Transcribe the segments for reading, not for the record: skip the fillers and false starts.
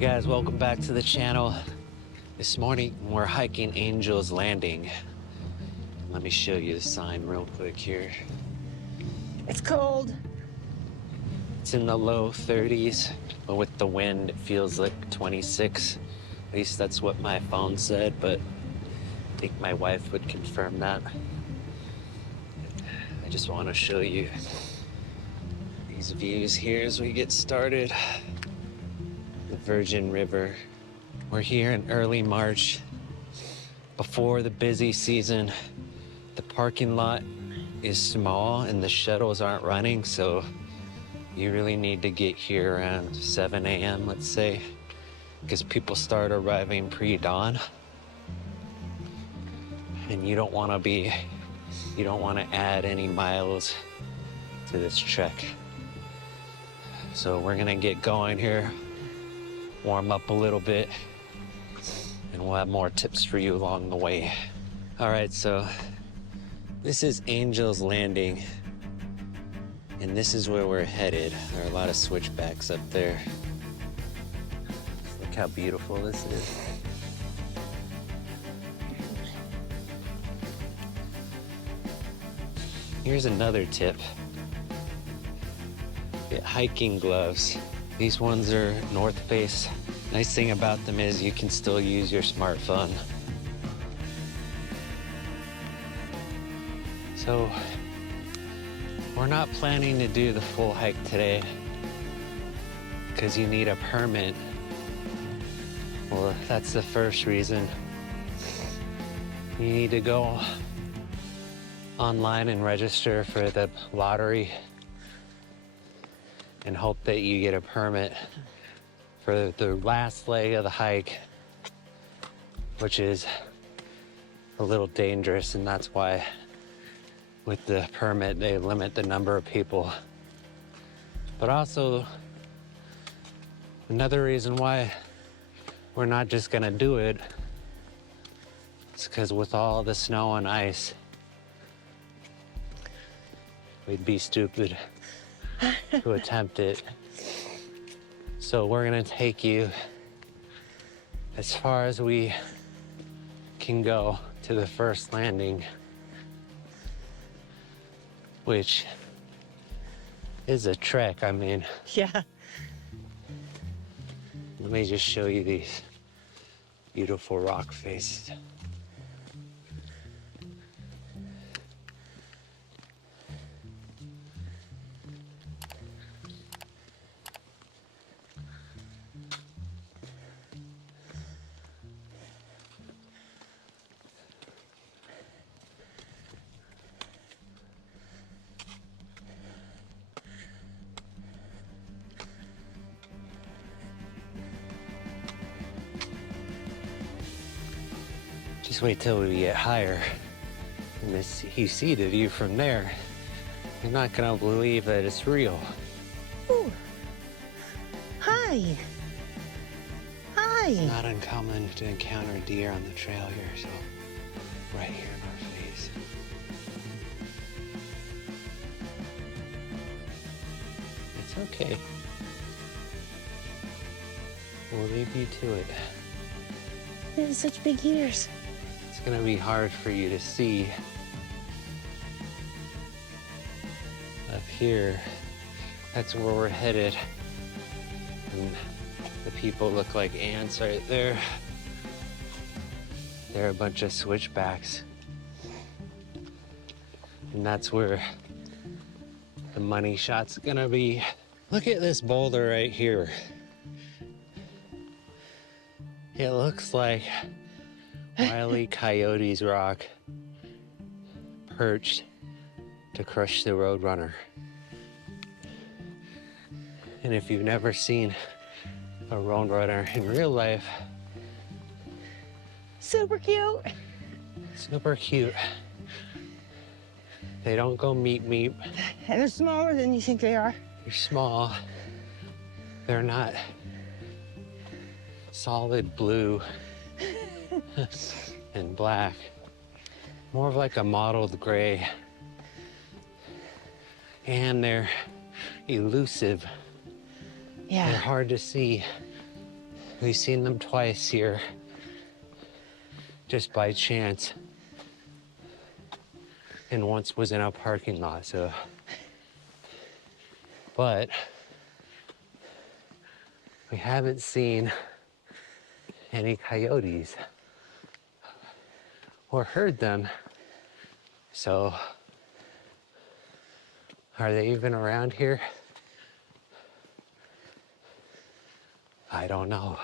guys, welcome back to the channel. This morning we're hiking Angel's Landing. Let me show you the sign real quick here. It's cold. It's in the low 30s, but with the wind it feels like 26. At least that's what my phone said, but I think my wife would confirm that. I just want to show you these views here as we get started. The Virgin River. We're here in early March, before the busy season. The parking lot is small and the shuttles aren't running, so you really need to get here around 7 a.m., let's say, because people start arriving pre-dawn. And you don't want to add any miles to this trek. So we're gonna get going here, warm up a little bit, and we'll have more tips for you along the way. All right, so this is Angel's Landing, and this is where we're headed. There are a lot of switchbacks up there. Look how beautiful this is. Here's another tip. Get hiking gloves. These ones are North Face. Nice thing about them is you can still use your smartphone. So, we're not planning to do the full hike today because you need a permit. Well, that's the first reason. You need to go online and register for the lottery and hope that you get a permit for the last leg of the hike, which is a little dangerous, and that's why with the permit they limit the number of people. But also, another reason why we're not just gonna do it is because with all the snow and ice, we'd be stupid to attempt it. So we're gonna take you as far as we can go to the first landing, which is a trek. I mean, Yeah. let me just show you these beautiful rock faces. Just wait till we get higher and you see the view from there. You're not gonna believe that it's real. Ooh. Hi. Hi. It's not uncommon to encounter deer on the trail here, so right here in our face. It's okay. We'll leave you to it. They have such big ears. It's gonna be hard for you to see up here. That's where we're headed. And the people look like ants right there. They're a bunch of switchbacks. And that's where the money shot's gonna be. Look at this boulder right here. It looks like Wile E. Coyote's rock perched to crush the Roadrunner. And if you've never seen a Roadrunner in real life, Super cute. super cute. They don't go meep meep. And they're smaller than you think they are. They're small. They're not solid blue and black. More of like a mottled gray. And they're elusive. Yeah. They're hard to see. We've seen them twice here, just by chance. And once was in a parking lot, so. But we haven't seen any coyotes or heard them. So, are they even around here? I don't know.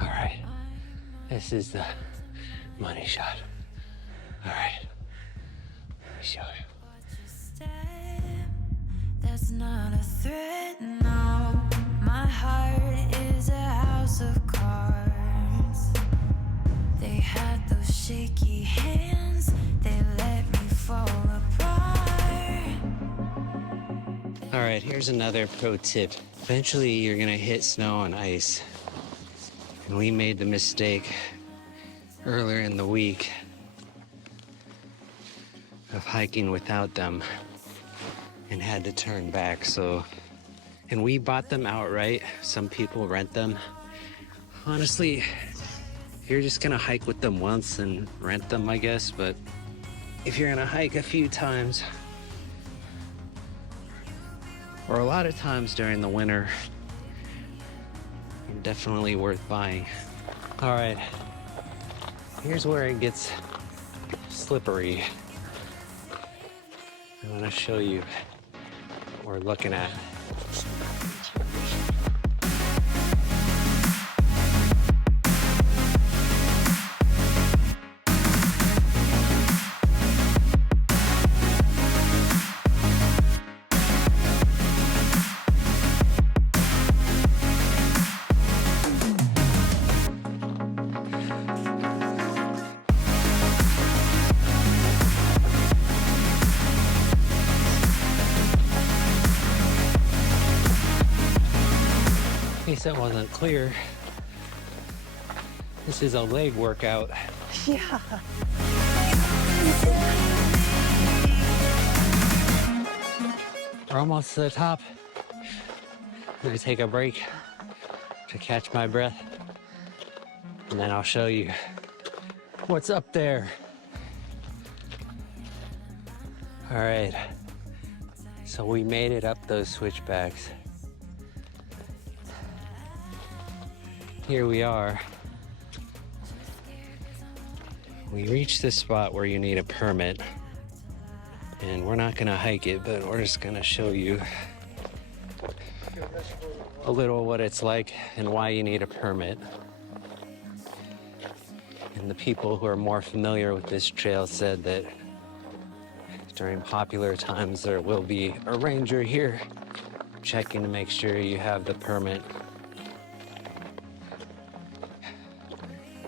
All right, this is the money shot. All right, let me show you. That's not a threat, no. My heart is a house of cards. They had those shaky hands, they let me fall apart. All right, here's another pro tip. Eventually, you're gonna hit snow and ice. And we made the mistake earlier in the week of hiking without them and had to turn back. So, and we bought them outright. Some people rent them. Honestly, you're just gonna hike with them once and rent them, I guess. But if you're gonna hike a few times, or a lot of times during the winter, they're definitely worth buying. All right, here's where it gets slippery. I want to show you what we're looking at. In case that wasn't clear, this is a leg workout. Yeah. We're almost to the top. I'm gonna take a break to catch my breath, and then I'll show you what's up there. All right, so we made it up those switchbacks. Here we are. We reached this spot where you need a permit, and we're not gonna hike it, but we're just gonna show you a little what it's like and why you need a permit. And the people who are more familiar with this trail said that during popular times there will be a ranger here checking to make sure you have the permit.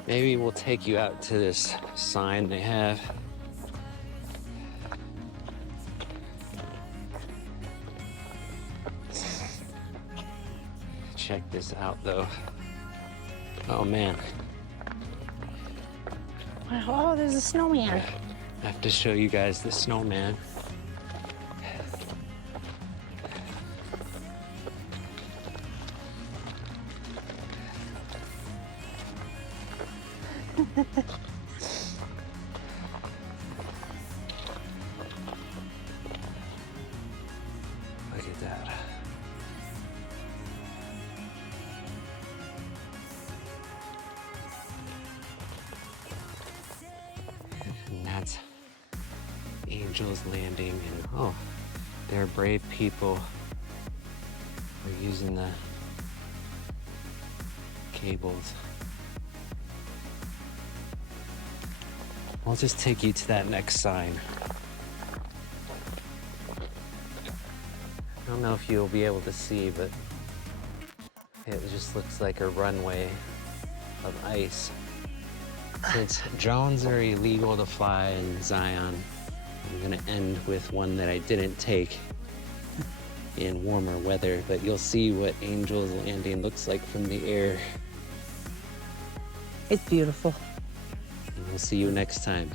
Maybe we'll take you out to this sign they have. Check this out though. Oh man. Wow, oh, there's a snowman. I have to show you guys the snowman. Look at that. And that's Angel's Landing, and oh, they're brave people. They're using the cables. I'll just take you to that next sign. I don't know if you'll be able to see, but it just looks like a runway of ice. Since drones are illegal to fly in Zion, I'm gonna end with one that I didn't take in warmer weather, but you'll see what Angel's Landing looks like from the air. It's beautiful. We'll see you next time.